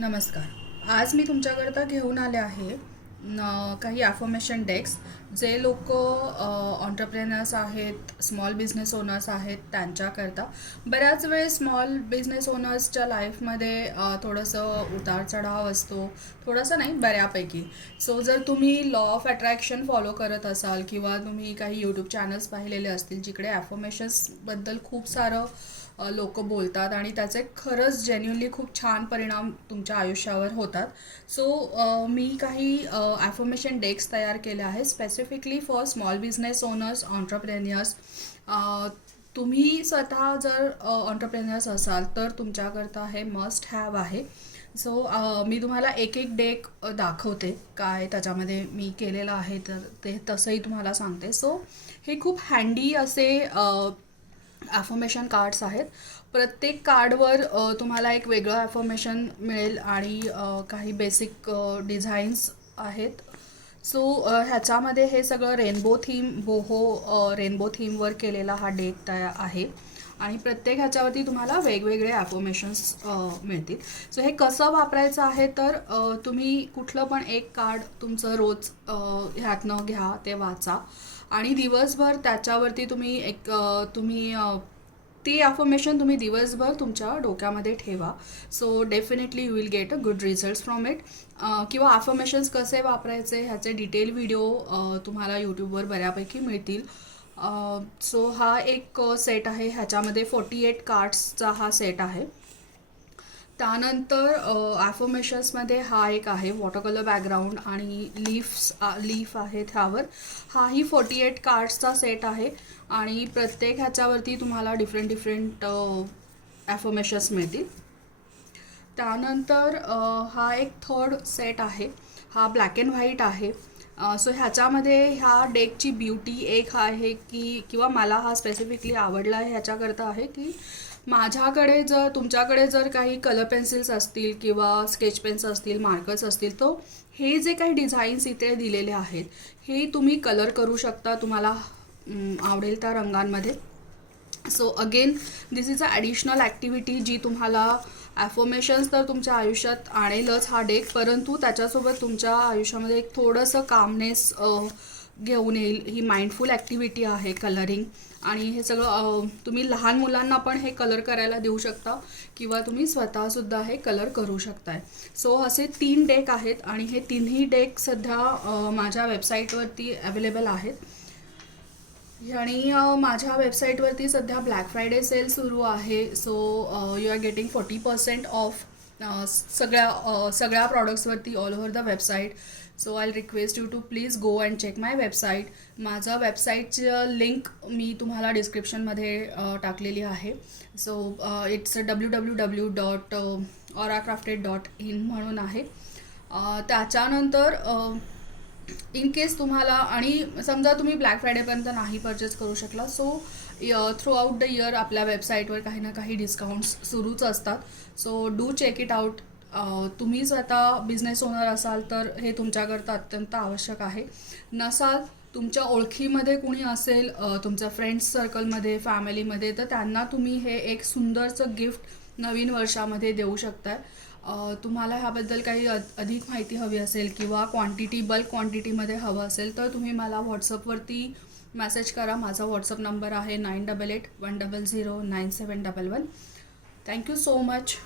नमस्कार. आज मी तुमच्याकरता घेऊन आले आहे काही ॲफर्मेशन डेक्स जे लोक ऑन्टरप्रेनर्स आहेत, स्मॉल बिझनेस ओनर्स आहेत त्यांच्याकरता. बऱ्याच वेळ स्मॉल बिझनेस ओनर्सच्या लाईफमध्ये थोडंसं उतार चढाव असतो, थोडंसं नाही बऱ्यापैकी. सो जर तुम्ही लॉ ऑफ अट्रॅक्शन फॉलो करत असाल किंवा तुम्ही काही यूट्यूब चॅनल्स पाहिलेले असतील जिकडे ॲफर्मेशन्सबद्दल खूप सारं लोक बोलतात आणि त्याचे खरंच जेन्युनली खूप छान परिणाम तुमच्या आयुष्यावर होतात. सो मी काही ॲफर्मेशन डेक्स तयार केले आहे specifically for small business owners, entrepreneurs. तुम्ही स्वतः जर ऑन्टरप्रेन्युअर्स असाल तर तुमच्याकरता हे मस्ट हॅव आहे. सो मी तुम्हाला एक एक डेक दाखवते काय त्याच्यामध्ये मी केलेलं आहे, तर ते तसंही तुम्हाला सांगते. सो हे खूप हँडी असे ॲफर्मेशन कार्ड्स आहेत. प्रत्येक कार्डवर तुम्हाला एक वेगळं ॲफर्मेशन मिळेल आणि काही बेसिक डिझाईन्स आहेत. सो ह्याच्यामध्ये हे सगळं रेनबो थीम, बोहो रेनबो थीमवर केलेला हा डेक तयार आहे आणि प्रत्येक ह्याच्यावरती तुम्हाला वेगवेगळे ॲफर्मेशन्स मिळतील. सो हे कसं वापरायचं आहे तर तुम्ही कुठलं पण एक कार्ड तुमचं रोज ह्यातनं घ्या, ते वाचा आणि दिवसभर त्याच्यावरती तुम्ही ते अफर्मेशन तुम्ही दिवसभर तुमच्या डोक्यामध्ये ठेवा. So definitely you will get a good results from it. किंवा अफर्मेशन्स कसे वापरायचे ह्याचे डिटेल व्हिडिओ तुम्हाला यूट्यूबवर बऱ्यापैकी मिळतील. सो हा एक सेट आहे, ह्याच्यामध्ये 48 कार्ड्सचा हा सेट आहे. त्यानंतर ॲफर्मेशन्समध्ये हा एक आहे वॉटर कलर बॅकग्राऊंड आणि लीफ आहेत ह्यावर. हाही 48 कार्ड्सचा सेट आहे आणि प्रत्येक ह्याच्यावरती तुम्हाला डिफरंट ॲफर्मेशन्स मिळतील. त्यानंतर हा एक थर्ड सेट आहे, हा ब्लॅक अँड व्हाईट आहे. सो ह्याच्यामध्ये ह्या डेकची ब्युटी एक आहे की किंवा मला हा स्पेसिफिकली आवडला आहे ह्याच्याकरता आहे की तुमच्याकडे जर काही कलर पेन्सिल्स असतील किंवा स्केच पेन्स असतील, मार्कर्स असतील, तर हे जे काही डिझाईन्स इथे दिलेले आहेत हे तुम्ही कलर करू शकता तुम्हाला आवडेल त्या रंगांमध्ये. So again this is a additional activity जी तुम्हाला ॲफर्मेशन्स तर तुमच्या आयुष्यात आणेलच हा डेक, परंतु त्याच्यासोबत तुमच्या आयुष्यामध्ये एक थोडंसं कामनेस घेऊन येईल. ही माइंडफुल ॲक्टिव्हिटी आहे कलरिंग आणि हे सगळं तुम्ही लहान मुलांना पण हे कलर करायला देऊ शकता किंवा तुम्ही स्वतःसुद्धा हे कलर करू शकताय. सो असे 3 डेक आहेत आणि हे तिन्ही डेक सध्या माझ्या वेबसाईटवरती अवेलेबल आहेत. आणि माझ्या वेबसाईटवरती सध्या ब्लॅक फ्रायडे सेल सुरू आहे. So you are getting 40% off सगळ्या प्रॉडक्ट्सवरती all over the website. So I request you to please go and check my website. माझं वेबसाईटचं लिंक मी तुम्हाला डिस्क्रिप्शनमध्ये टाकलेली आहे. सो इट्स www.auracrafted.in म्हणून आहे. त्याच्यानंतर इन केस तुम्हाला आणि समजा तुम्ही ब्लॅक फ्रायडेपर्यंत नाही परचेस करू शकला, so throughout the year आपल्या वेबसाईटवर काही ना काही डिस्काउंट्स सुरूच असतात. So do check it out. तुम्ही स्वतः बिझनेस ओनर असाल तर हे तुमच्याकरता अत्यंत आवश्यक आहे. नसाल, तुमच्या ओळखीमध्ये कुणी असेल, तुमच्या फ्रेंड्स सर्कलमध्ये, फॅमिलीमध्ये, तर त्यांना तुम्ही हे एक सुंदरचं गिफ्ट नवीन वर्षामध्ये देऊ शकताय. तुम्हाला ह्याबद्दल काही अधिक माहिती हवी असेल किंवा बल्क क्वांटिटीमध्ये हवं असेल तर तुम्ही मला व्हॉट्सअपवरती मेसेज करा. माझा व्हॉट्सअप नंबर आहे 9881009711. Thank you so much.